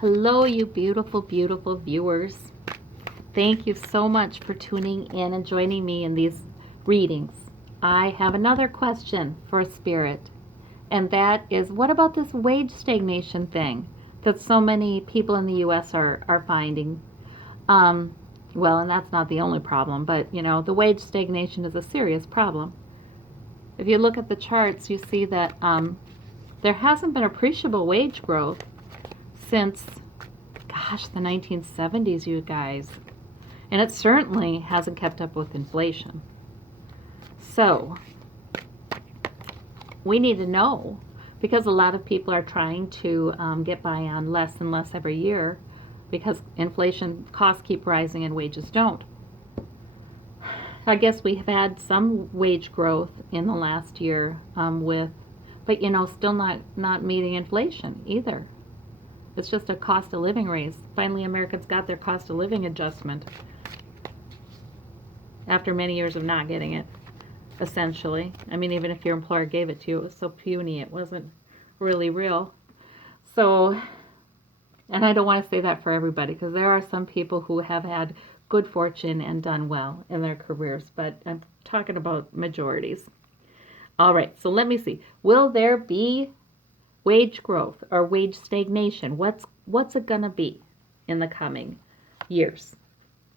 Hello, you beautiful, beautiful viewers. Thank you so much for tuning in and joining me in these readings. I have another question for Spirit, and that is what about this wage stagnation thing that so many people in the U.S. are finding? Um, well, and that's not the only problem, but the wage stagnation is a serious problem. If you look at the charts, you see that there hasn't been appreciable wage growth since, gosh, the 1970s, you guys. And it certainly hasn't kept up with inflation. So we need to know, because a lot of people are trying to get by on less and less every year because inflation costs keep rising and wages don't. I guess we've had some wage growth in the last year but still not meeting inflation either. It's just a cost of living raise. Finally, Americans got their cost of living adjustment after many years of not getting it, essentially. I mean, even if your employer gave it to you, it was so puny, it wasn't really real. So, and I don't want to say that for everybody, because there are some people who have had good fortune and done well in their careers, but I'm talking about majorities. All right, so let me see. Will there be wage growth or wage stagnation? What's it going to be in the coming years?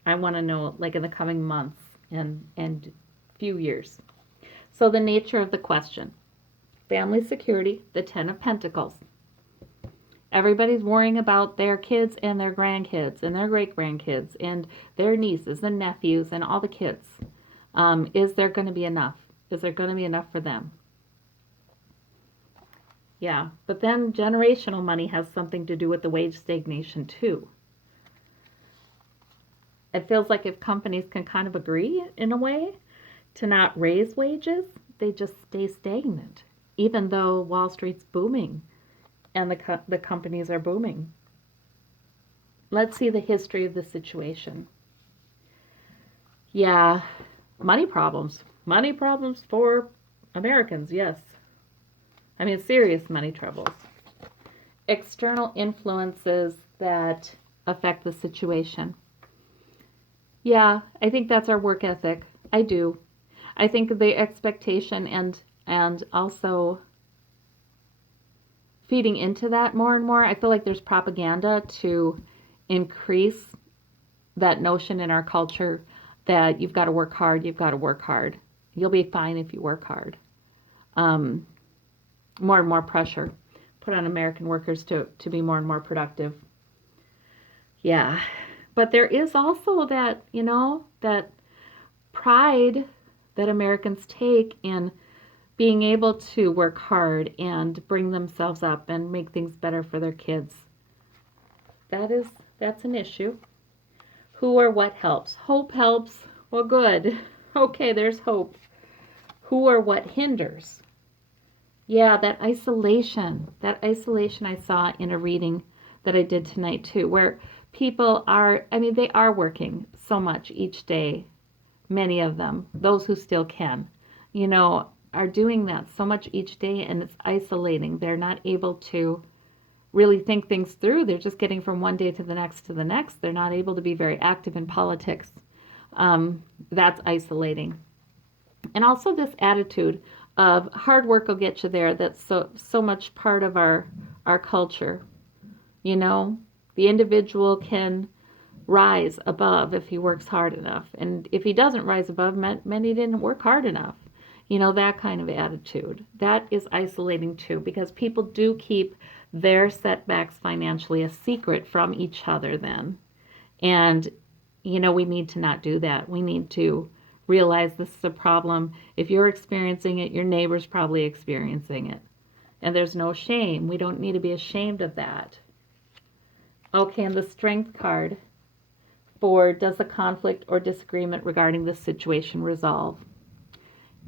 I want to know, like in the coming months and few years. So the nature of the question. Family security, the 10 of Pentacles. Everybody's worrying about their kids and their grandkids and their great-grandkids and their nieces and nephews and all the kids. Is there going to be enough? Is there going to be enough for them? Yeah, but then generational money has something to do with the wage stagnation too. It feels like if companies can kind of agree in a way to not raise wages, they just stay stagnant, even though Wall Street's booming and the companies are booming. Let's see the history of the situation. Yeah, money problems. Money problems for Americans, yes. I mean, serious money troubles. External influences that affect the situation. Yeah, I think that's our work ethic. I do. I think the expectation and also feeding into that more and more. I feel like there's propaganda to increase that notion in our culture that you've got to work hard, you've got to work hard. You'll be fine if you work hard. More and more pressure put on American workers to be more and more productive. Yeah. But there is also that, that pride that Americans take in being able to work hard and bring themselves up and make things better for their kids. That's an issue. Who or what helps? Hope helps. Well, good. Okay, there's hope. Who or what hinders? Yeah, that isolation I saw in a reading that I did tonight too, where people are, they are working so much each day. Many of them, those who still can, are doing that so much each day, and it's isolating. They're not able to really think things through. They're just getting from one day to the next to the next. They're not able to be very active in politics. That's isolating. And also this attitude of hard work will get you there. That's so much part of our culture. The individual can rise above if he works hard enough. And if he doesn't rise above, many didn't work hard enough. That kind of attitude. That is isolating too, because people do keep their setbacks financially a secret from each other then. And, we need to not do that. We need to realize this is a problem. If you're experiencing it, your neighbor's probably experiencing it. And there's no shame. We don't need to be ashamed of that. Okay, and the Strength card for does the conflict or disagreement regarding this situation resolve?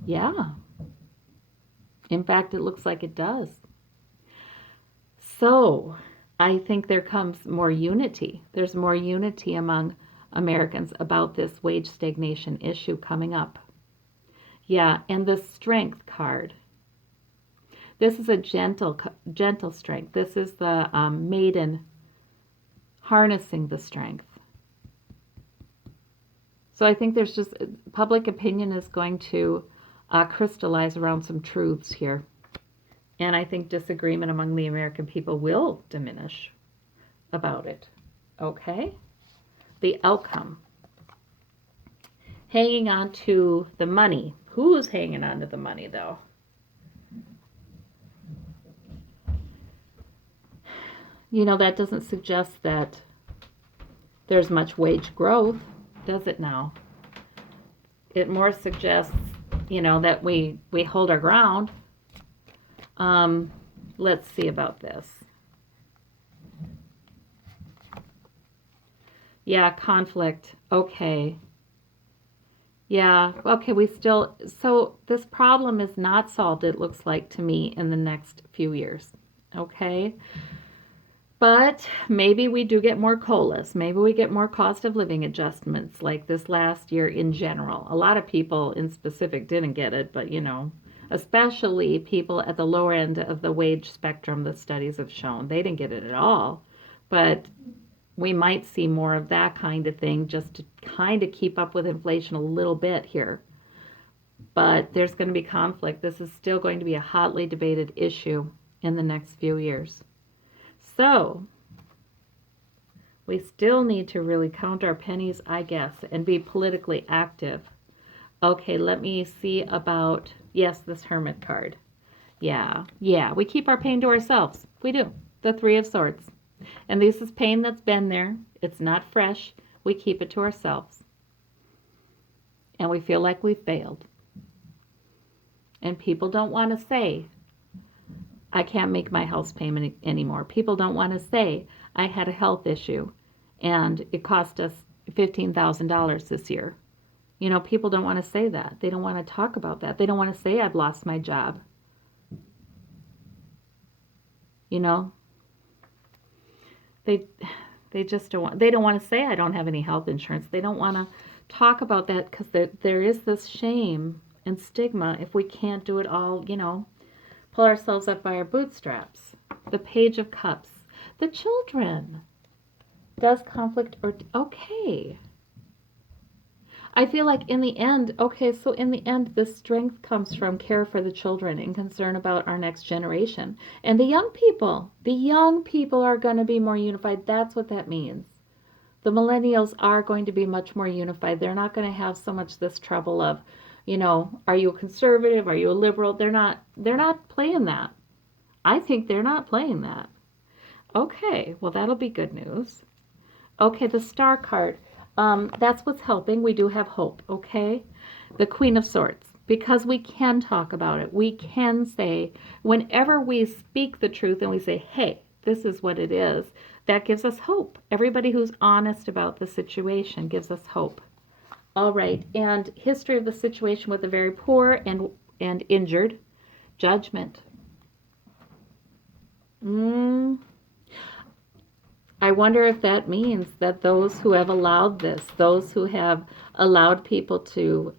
Yeah. In fact, it looks like it does. So, I think there comes more unity. There's more unity among Americans about this wage stagnation issue coming up. Yeah, and the Strength card. This is a gentle strength. This is the maiden harnessing the strength. So I think there's just public opinion is going to crystallize around some truths here. And I think disagreement among the American people will diminish about it. Okay? The outcome. Hanging on to the money. Who's hanging on to the money, though? You know, that doesn't suggest that there's much wage growth, does it now? It more suggests, you know, that we hold our ground. Let's see about this. Yeah, conflict. Okay. Yeah, okay, so this problem is not solved, it looks like to me, in the next few years. Okay? But maybe we do get more COLAs. Maybe we get more cost of living adjustments like this last year in general. A lot of people in specific didn't get it, but you know, especially people at the lower end of the wage spectrum, the studies have shown. They didn't get it at all. But we might see more of that kind of thing just to kind of keep up with inflation a little bit here. But there's going to be conflict. This is still going to be a hotly debated issue in the next few years. So, we still need to really count our pennies, I guess, and be politically active. Okay, let me see about, yes, this Hermit card. Yeah, we keep our pain to ourselves. We do. The Three of Swords. And this is pain that's been there. It's not fresh. We keep it to ourselves. And we feel like we've failed. And people don't want to say, I can't make my house payment anymore. People don't want to say, I had a health issue and it cost us $15,000 this year. You know, people don't want to say that. They don't want to talk about that. They don't want to say I've lost my job. You know, they just don't want, they don't want to say I don't have any health insurance. They don't want to talk about that because there is this shame and stigma if we can't do it all, you know, pull ourselves up by our bootstraps. The Page of Cups. The children. Does conflict or... Okay. I feel like in the end, okay, so in the end, the strength comes from care for the children and concern about our next generation. And the young people are going to be more unified. That's what that means. The millennials are going to be much more unified. They're not going to have so much this trouble of, you know, are you a conservative? Are you a liberal? They're not playing that. I think they're not playing that. Okay, well, that'll be good news. Okay, the Star card. That's what's helping. We do have hope, okay? The Queen of Swords. Because we can talk about it. We can say, whenever we speak the truth and we say, hey, this is what it is, that gives us hope. Everybody who's honest about the situation gives us hope. All right, and history of the situation with the very poor and injured. Judgment. I wonder if that means that those who have allowed this, those who have allowed people to,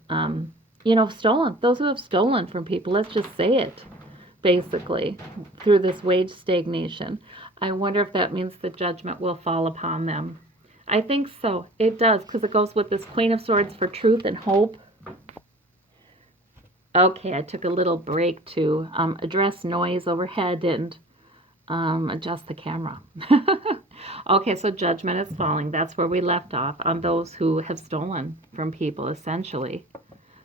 you know, stolen, those who have stolen from people, let's just say it, basically, through this wage stagnation, I wonder if that means the judgment will fall upon them. I think so. It does, because it goes with this Queen of Swords for truth and hope. Okay, I took a little break to address noise overhead and adjust the camera. Okay, so judgment is falling. That's where we left off, on those who have stolen from people, essentially.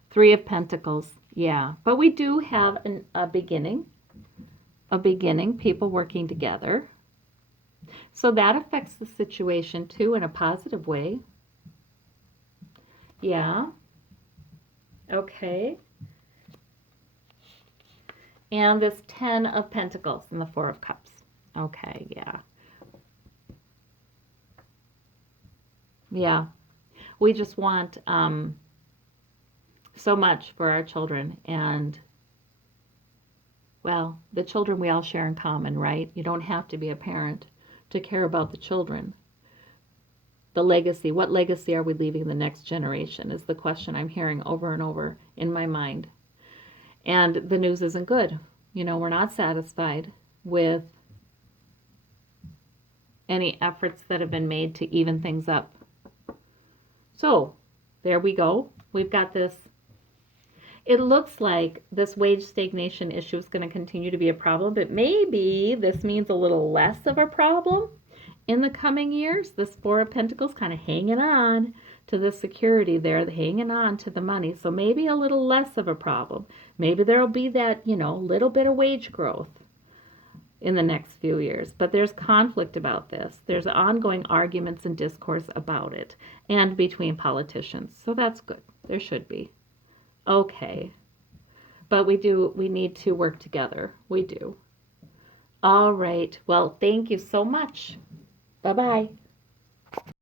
Three of Pentacles, yeah. But we do have a beginning, people working together. So that affects the situation, too, in a positive way. Yeah. Okay. And this 10 of Pentacles and the 4 of Cups. Okay, yeah. Yeah. We just want so much for our children. And, well, the children we all share in common, right? You don't have to be a parent to care about the children. The legacy, what legacy are we leaving the next generation is the question I'm hearing over and over in my mind. And the news isn't good. You know, we're not satisfied with any efforts that have been made to even things up. So there we go. We've got this. It looks like this wage stagnation issue is going to continue to be a problem, but maybe this means a little less of a problem in the coming years. This Four of Pentacles kind of hanging on to the security there, hanging on to the money. So maybe a little less of a problem. Maybe there'll be that, little bit of wage growth in the next few years. But there's conflict about this. There's ongoing arguments and discourse about it, and between politicians. So that's good. There should be. Okay. But we need to work together. We do. All right. Well, thank you so much. Bye-bye.